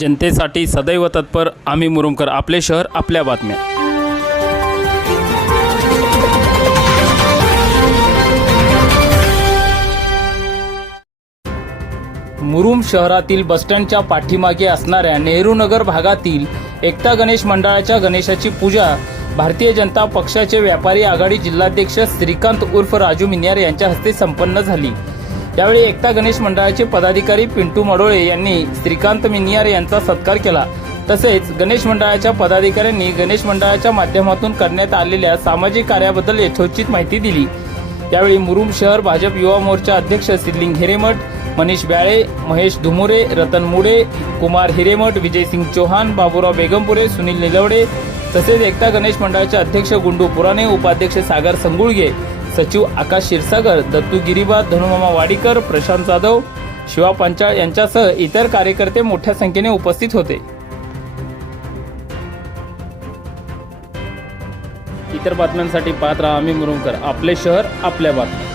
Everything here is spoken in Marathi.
जनतेसाठी सदैव तत्पर आम्ही मुरुमकर आपले शहर आपल्या बातम्या. मुरुम शहरातील बसस्टँडच्या पाठीमागे असणाऱ्या नेहरूनगर भागातील एकता गणेश मंडळाच्या गणेशाची पूजा भारतीय जनता पक्षाचे व्यापारी आघाडी जिल्हाध्यक्ष श्रीकांत उर्फ राजू मिन्यार यांच्या हस्ते संपन्न झाली. यावेळी एकता गणेश मंडळाचे पदाधिकारी पिंटू मडोळे यांनी श्रीकांत मिनियार यांचा सत्कार केला. तसेच गणेश मंडळाच्या पदाधिकाऱ्यांनी गणेश मंडळाच्या माध्यमातून करण्यात आलेल्या सामाजिक कार्याबद्दल यथोचित माहिती दिली. यावेळी मुरुम शहर भाजप युवा मोर्चा अध्यक्ष सिद्लिंग हिरेमठ मनीष ब्याळे महेश धुमुरे रतन मुडे कुमार हिरेमठ विजयसिंग चौहान बाबूराव बेगमपुरे सुनील निलवडे तसेच एकता गणेश मंडळाचे अध्यक्ष गुंडू पुराणे उपाध्यक्ष सागर संगुळगे सचिव आकाश क्षीरसागर दत्तू गिरीबा धनुमामा वाडीकर प्रशांत जाधव शिवा पंचाळ यांच्यासह इतर कार्यकर्ते मोठ्या संख्येने उपस्थित होते. इतर बातम्यांसाठी पाहत राहा आम्ही मुरुमकर आपले शहर आपल्या बातम्या.